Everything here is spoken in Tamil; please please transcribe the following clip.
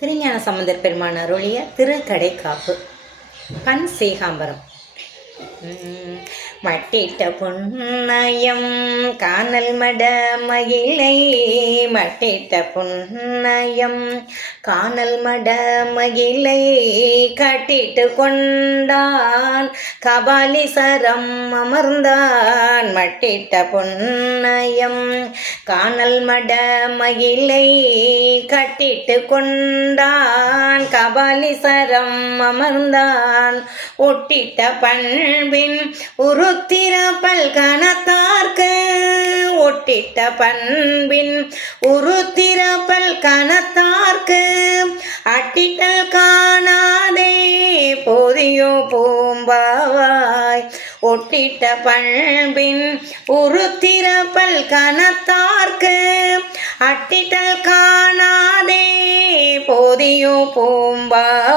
திருஞான சம்பந்தர் பெருமான் அருளிய திருக்கடைக்காப்பு. பண் சேகாம்பரம். மட்டிட்ட புன்னயம் காணல் மட மகிழை, மட்டிட்ட புன்னயம் காணல் மட மகிழை கட்டிட்டு கொண்டான் கபாலீசரம் அமர்ந்தான். மட்டிட்ட புன்னயம் காணல் மட மகிழை கட்டிட்டு கொண்டான் கபாலீசரம் அமர்ந்தான். ஒட்டிட்ட பண்பின் உருத்திர பல்கணத்தார்க்கு, ஒட்டிட்ட பண்பின் உருத்திர பல்கணத்தார்க்கு அட்டிட்டல் காணாதே போதியோ பூம்பாவாய். ஒட்டிட்ட பண்பின் உருத்திர பல்கணத்தார்க்கு அட்டிட்டல் காணாதே போதியோ பூம்பாவாய்.